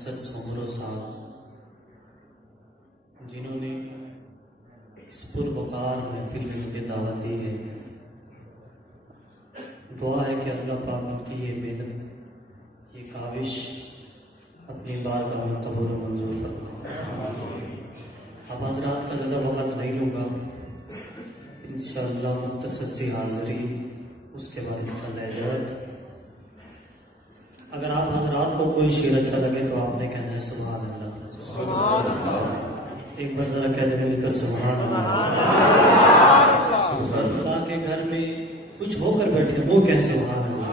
مقصد سومرو صاحب جنہوں نے اس پروقار محفل میں مجھے دعوت دی ہے، دعا ہے کہ اللہ پاک ان کی یہ محنت، یہ کاوش اپنی بارگاہ میں قبول و منظور فرمائے۔ اب حضرات کا زیادہ وقت نہیں لوں گا، انشاءاللہ مختصر سی حاضری، اس کے بعد انشاءاللہ اجازت۔ اگر آپ حضرات کو کوئی شعر اچھا لگے تو آپ نے کہنا ہے سبحان اللہ، سبحان اللہ۔ ایک بار ذرا کہہ دیں مل کر سبحان اللہ۔ خدا کے گھر میں کچھ ہو کر بیٹھے وہ کہیں سبحان اللہ۔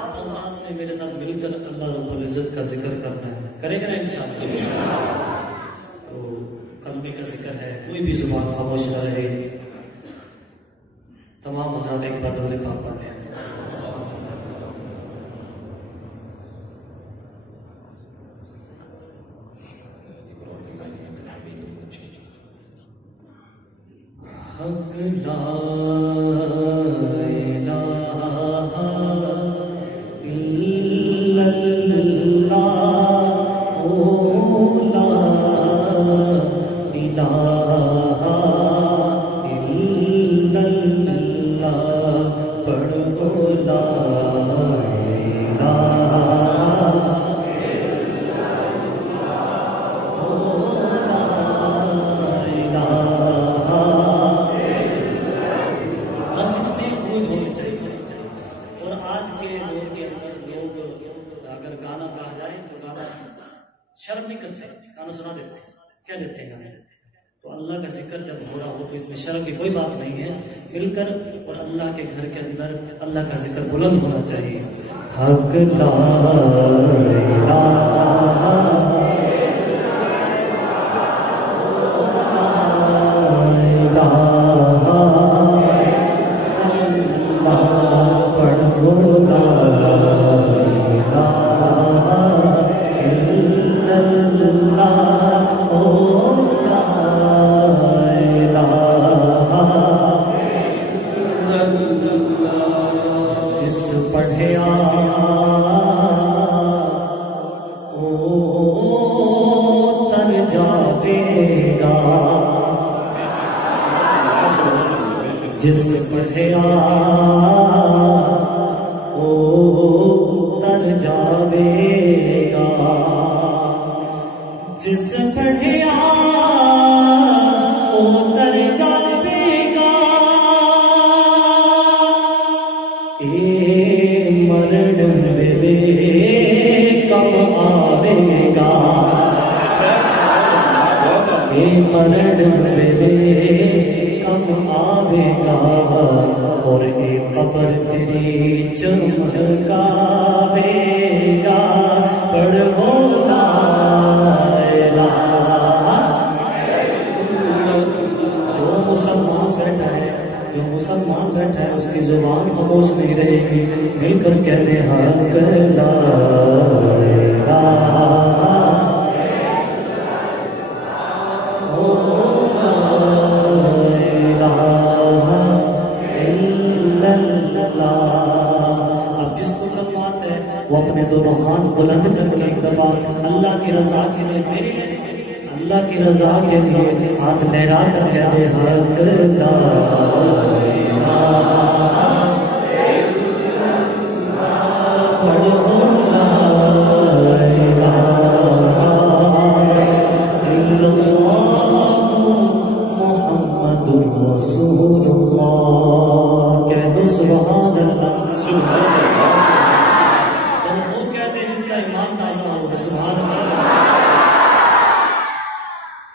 آپ حضرات نے میرے ساتھ مل کر اللہ رب العزت کا ذکر کرنا ہے، کریں گے نا انشاءاللہ؟ تو کلمے کا ذکر ہے، کوئی بھی زبان خاموش نہ رہے۔ تمام حضرات ایک بار دور پاک پڑھیں۔ حق لا الہ الا اللہ، لا الہ الا اللہ، پڑھو لا شرم نہیں کرتے، گانا سنا دیتے ہیں، کیا دیتے ہیں گانے؟ تو اللہ کا ذکر جب ہو رہا ہو تو اس میں شرم کی کوئی بات نہیں ہے، مل کر اور اللہ کے گھر کے اندر اللہ کا ذکر بلند ہونا چاہیے۔ حق لا جس پڑھیا او تر جاوے گا، جس پڑھیا او تر جاوے گا، اے مرن ویلے کم آوے گا، اے مرن ویلے کم آوے گا، اور اے قبر تیری چمکاوے گا، پڑھو لا الہ۔ جو مسلمان بیٹھا ہے اس کی زبان خاموش نہیں رہے گی، مل کر کہتے ہیں حق لا الہ۔ وہ اپنے دونوں ہاتھ بلند کر کے ایک دفعہ اللہ کی رضا کے لیے، اللہ کی رضا کے لیے ہاتھ لہرا کر کہتے حق لا الہ، پڑھو لا الہ الا اللہ، محمد رسول اللہ، کہہ دو سبحان اللہ، سبحان اللہ۔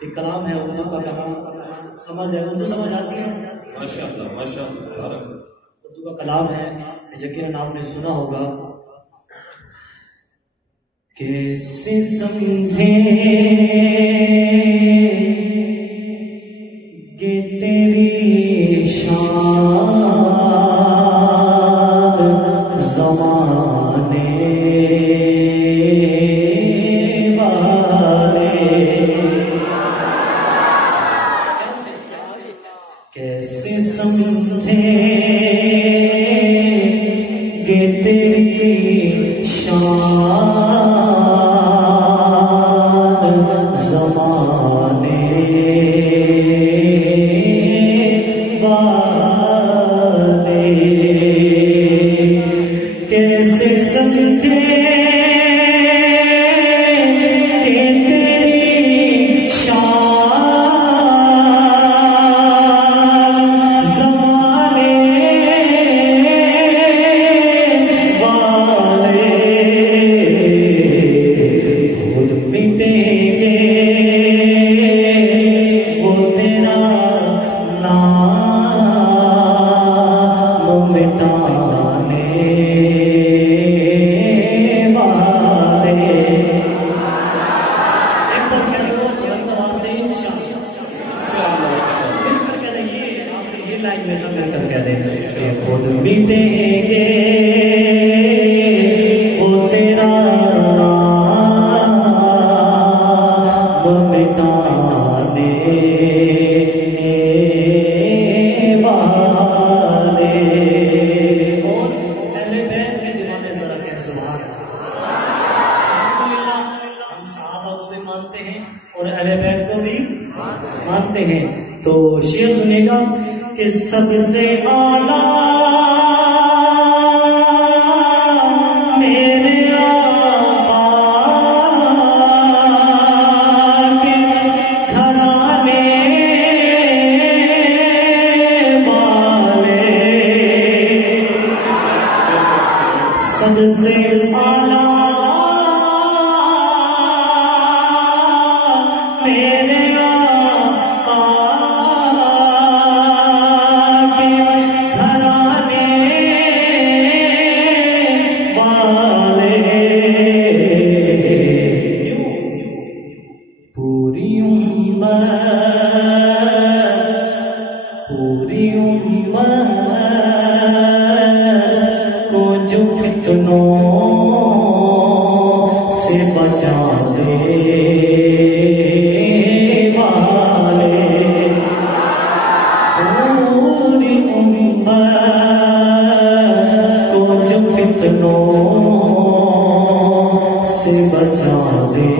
ایک کلام ہے اردو کا کلام، سمجھ ہے؟ اردو سمجھ آتی ہے؟ ماشاءاللہ ماشاءاللہ۔ اردو کا کلام ہے، یقیناً آپ نے سنا ہوگا۔ کیسے سمجھیں کہ تیری شان زمانے کیسے سمجھیں کہ تیری شان خود مٹیں گے وہ تیرا نام مٹانے والے. اور اہل بیت کے دیوانے ذرا کہیں سبحان اللہ. الحمدللہ ہم صحابہ کو بھی مانتے ہیں اور اہل بیت کو بھی مانتے ہیں. تو شعر سنے گا کہ سب سے اعلیٰ میرے آقا کے گھرانے والے سب سے اعلیٰ میرے پوری امت کو جو فتنوں سے بچانے والے پوری امت کو جو فتنوں سے بچانے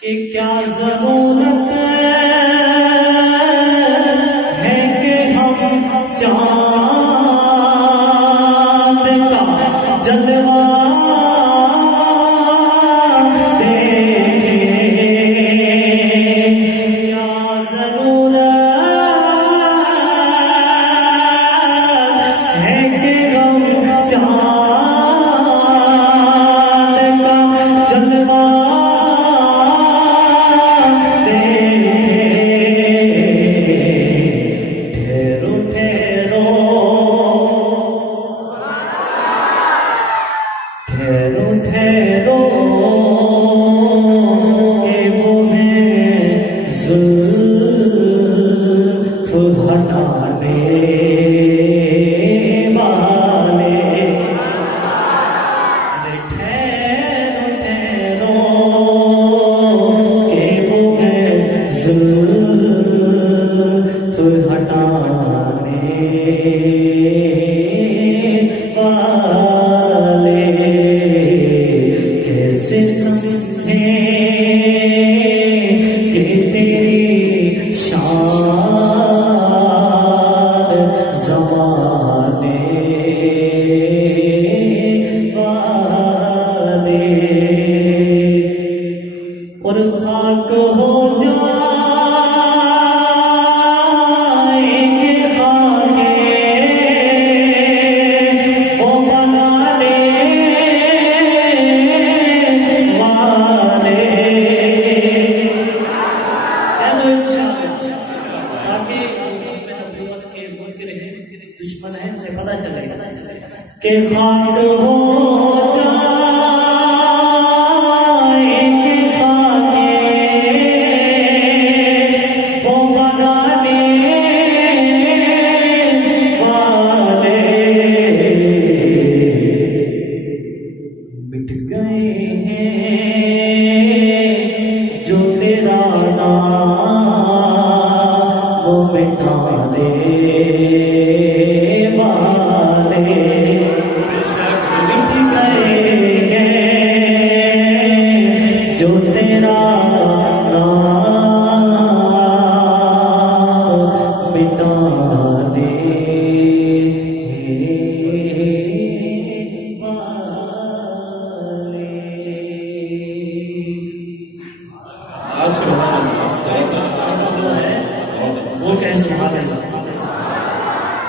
کہ کیا ضرورت ہے کہ ہم چاند کا جلوہ دیکھیں. کیا ضرورت ہے کہ ہم چاند کا جلوہ کیسے سمجھے کہ تیری شان زمانے والے اور خاک ہو دشمن ہے سے پتہ چلے گا کہ خاک ہو جائے کہ خاکے وہ بنانے والے مٹ گئے ہیں جو تیرا نام وہ مٹانے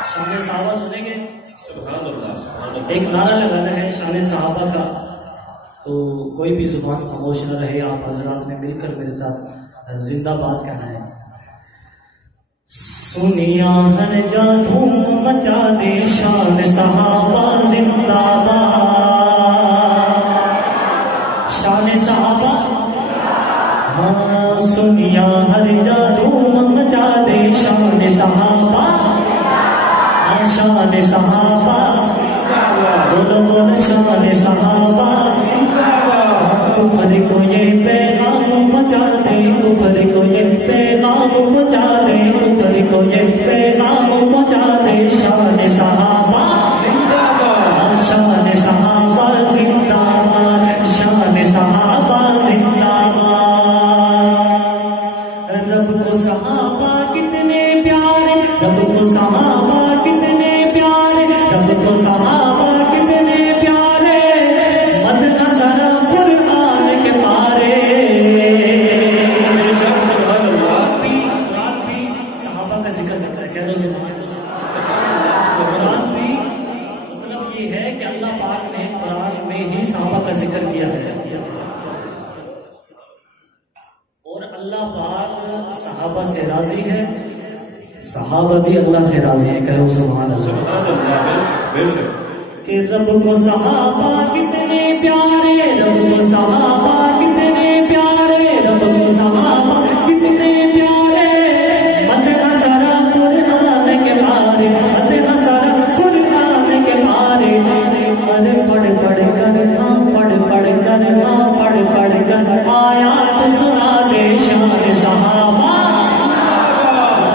شان صحابہ سنیں گے. ایک نعرہ لگانا ہے شان صحابہ کا، تو کوئی بھی زبان خاموش نہ رہے. آپ حضرات نے مل کر میرے ساتھ زندہ باد کہنا ہے. سنیا ہر جا دھوم مچا دے شان صحابہ زندہ باد. شان صحابہ ہاں سنیا ہر جادو مچا دے شان صحابہ شان صحابہ بولو بولو شان صحابہ کفر کو یہ پیغام پہنچا دے کفر کو یہ پیغام پہنچا دے کفر کو یہ پیغام پہنچا دے شان صحابہ شان صحابہ زندہ باد شان صحابہ زندہ باد رب کو صحابہ کتنے پیارے رب کو صحابہ کتنے پیارے رب کو صحابہ کتنے پیارے مد نظر قرآن کے پارے قرآن بھی صحابہ کا ذکر کرتا ہے کہہ دو قرآن بھی مطلب یہ ہے کہ اللہ پاک نے قرآن میں ہی صحابہ کا ذکر کیا ہے اور اللہ پاک صحابہ سے راضی ہے صحابہ بھی اللہ سے راضی ہے کہو سبحان اللہ کہ رب کو صحابہ کتنے پیارے رب کو صحابہ کتنے پیارے رب کو صحابہ کتنے پیارے مد نظر قرآن کے پارے مد نظر قرآن کے پارے ارے پڑھ پڑھ کر پڑھ پڑھ کر پڑھ پڑھ کر آیات سنا دے شان صحابہ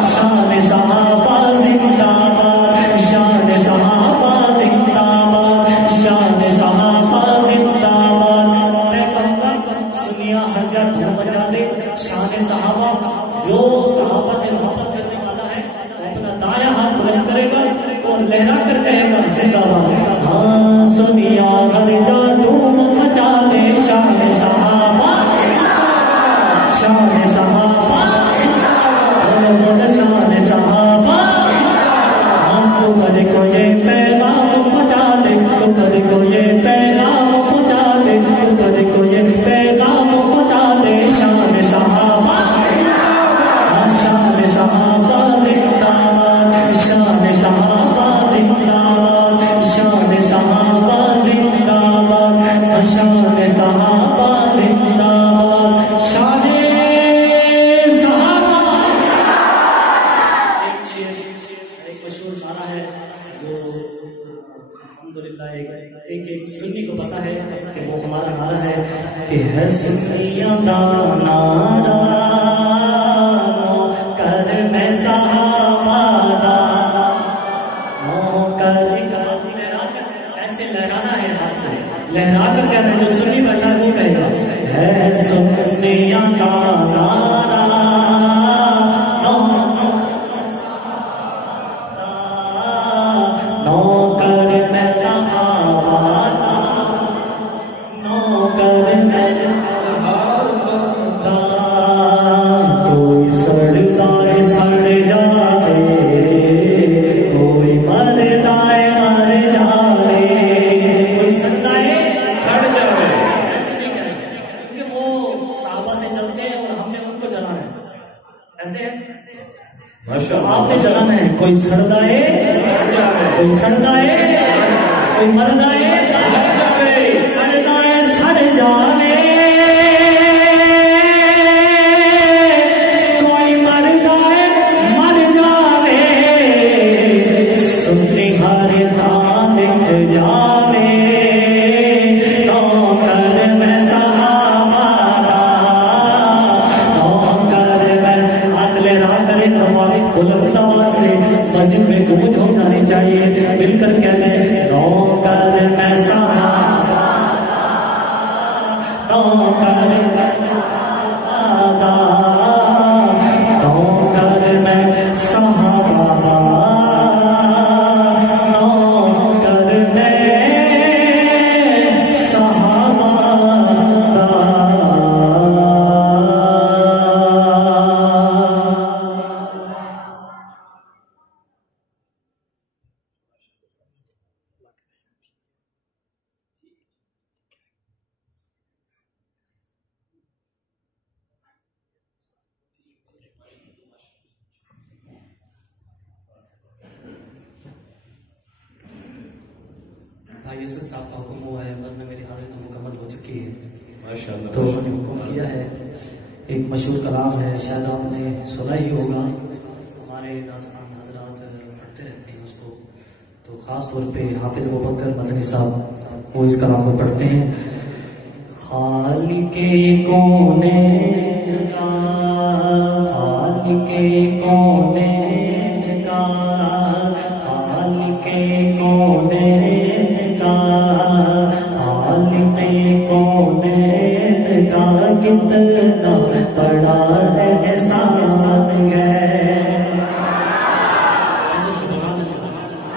شان صحابہ زندہ باد شان صحابہ زندہ باد شان صحابہ زندہ باد میں کہوں گا سنیا ہر جا دھوم بجا دے شان صحابہ جو صحابہ سے محبت کرنے والا ہے وہ اپنا دایاں ہاتھ بلند کرے گا اور لہرا کر کہے گا زندہ باد ہاں سنیا ہر جا دھوم بجا دے شان صحابہ شان صحابہ شان صحابہ ہم کفر کو یہ پیغام پہنچا دے کفر کو یہ پیغام پہنچا دے کفر کو یہ پیغام پہنچا دے شان صحابہ شان صحابہ زندہ باد شان صحابہ زندہ باد شان صحابہ زندہ باد شان صحابہ زندہ باد شان ایک سنی کو پتا ہے کہ وہ ہمارا نعرہ ہے کہ ہے سنیاں دا نعرہ کر میں صحابہ دا کر ایسے لہرانا ہے ہاتھ کو لہرا کر کہنا جو سنی بیٹھا ہے وہ کہے گا ہے سنیاں دا نعرہ آپ نے جلانا ہے کوئی سردائے کوئی سردائے کوئی مردائے سردائے سڑ جانے کوئی مردائے مر جانے سنی ہر دان جانے نوکر میں صحابہ نوکر میں اگلے رات بلند آواز سے مسجد میں گونج ہو جانی چاہیے مل کر کہنے نوکر میں صحابہ نوکر میں صحابہ نوکر میں صحابہ نوکر میں صحابہ بھائی یوسف صاحب کا حکم ہوا ہے ورنہ میری حالت مکمل ہو چکی ہے تو انہوں نے حکم کیا ہے ایک مشہور کلام ہے، شاید آپ نے سنا ہی ہوگا، ہمارے نعت خوان حضرات پڑھتے رہتے ہیں اس کو، تو خاص طور پہ حافظ ابوبکر مدنی صاحب وہ اس کلام کو پڑھتے ہیں۔ خالق کونین کا، خالق کونین کا، خالق کونین کا، خالق کونین کا کتنا بڑا احسان ہے،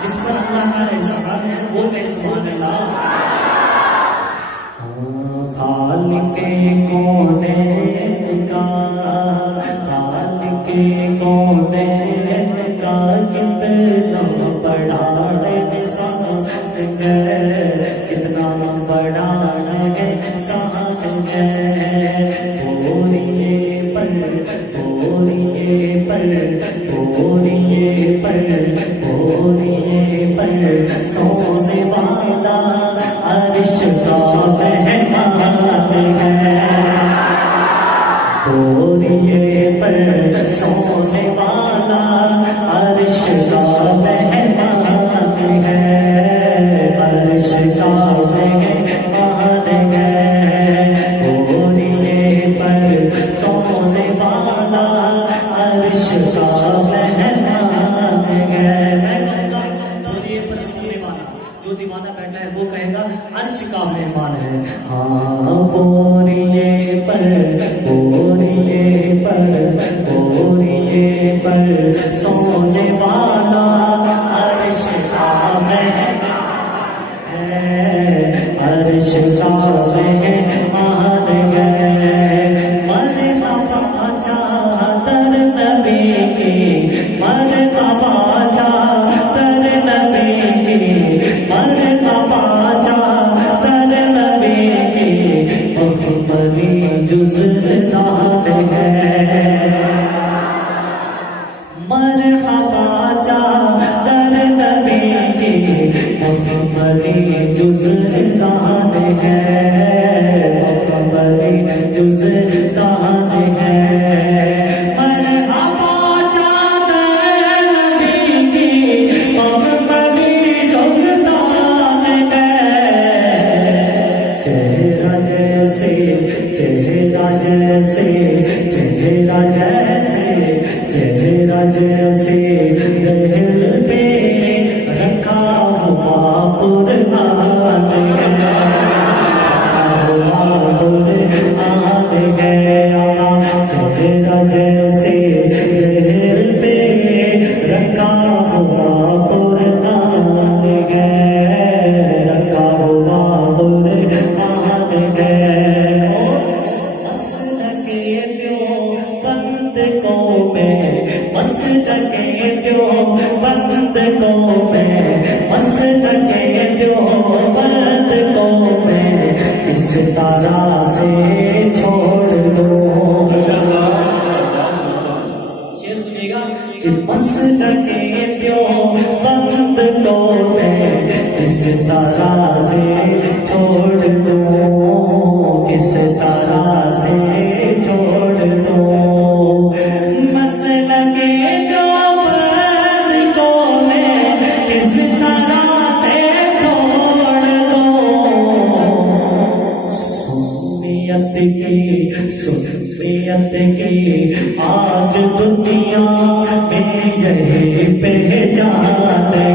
جس پر اللہ کا احسان ہے وہ کہے سبحان اللہ۔ خالق کونین کا، خالق کونین کا کتنا بڑا احسان ہے، کتنا بڑا احسان ہے، بوریے پر بوریے پر بوریے پر بوریے پر سونے والا عرش کا مہمان ہے، بوریے پر سونے والا عرش کا مہمان ہے، عرش کا مہمان ہے، بوریے پر سونے والا عرش کا مہمان ہے۔ میں کہوں گا بوریے پر سونے والا، جو دیوانہ بیٹھا ہے وہ کہے گا عرش کا مہمان ہے۔ ہاں بوریے پر بوریے پر بوریے پر سونے والا عرش کا مہمان ہے، عرش کا مہمان ہے، مرحبا چادر نبی کی، مرحبا چادر نبی کی، مرحبا چادر نبی کی، محمدی جز ذات ہے، مرحبا چادر نبی کی، محمدی جز ذات ہے، محمدی جز ذات ہے، مرحبا چادر نبی کی، محمدی جز ذات ہے، چہرہ جیسے چہرہ جیسے چہرہ جیسے چہرہ جیسے دل پہ رکھا ہوا قرآن گیا، چہرہ جیسے دل پہ رکھا ہوا قرآن ہے، رکھا ہوا قرآن ہے، مسلکے جو بند کو میں، مسلکے جو بند کو میں، مسلکے جو بند کو میں، اس طرح سے چھوڑ دو، شعر سنیے گا کہ مسلکے جو بند کو میں، اس طرح سے چھوڑ دو، کس طرح سے چھوڑ دو، مسلکے جو بند کو میں، کس طرح سے چھوڑ دو، سنیت کی آج دنیا میں یہی پہچان ہے،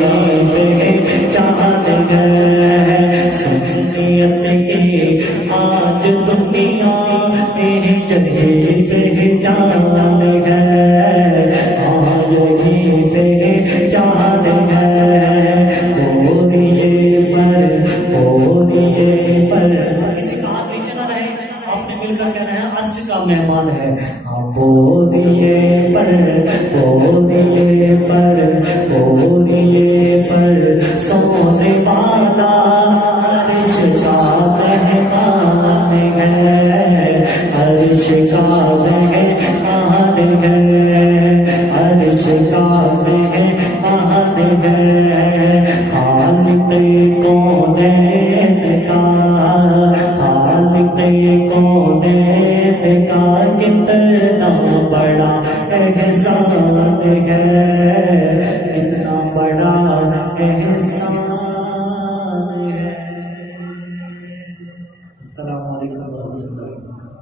یہی پہچان ہے، سنیت کی آج دنیا میں یہی پہچان ہے، یہی پہچان ہے، بوریے پر بوریے پر، کسی کا ہاتھ نیچے نہ رہے، آپ نے مل کر کہنا ہے عرش کا مہمان ہے، بوریے پر بوریے پر بوریے پر سونے والا عرش کا مہمان ہے، عرش کا مہمان ہے، عرش کا مہمان ہے، خالق کونین کا، خالق کونین احسان ہے، کتنا بڑا احسان ہے۔ السلام علیکم ورحمۃ اللہ۔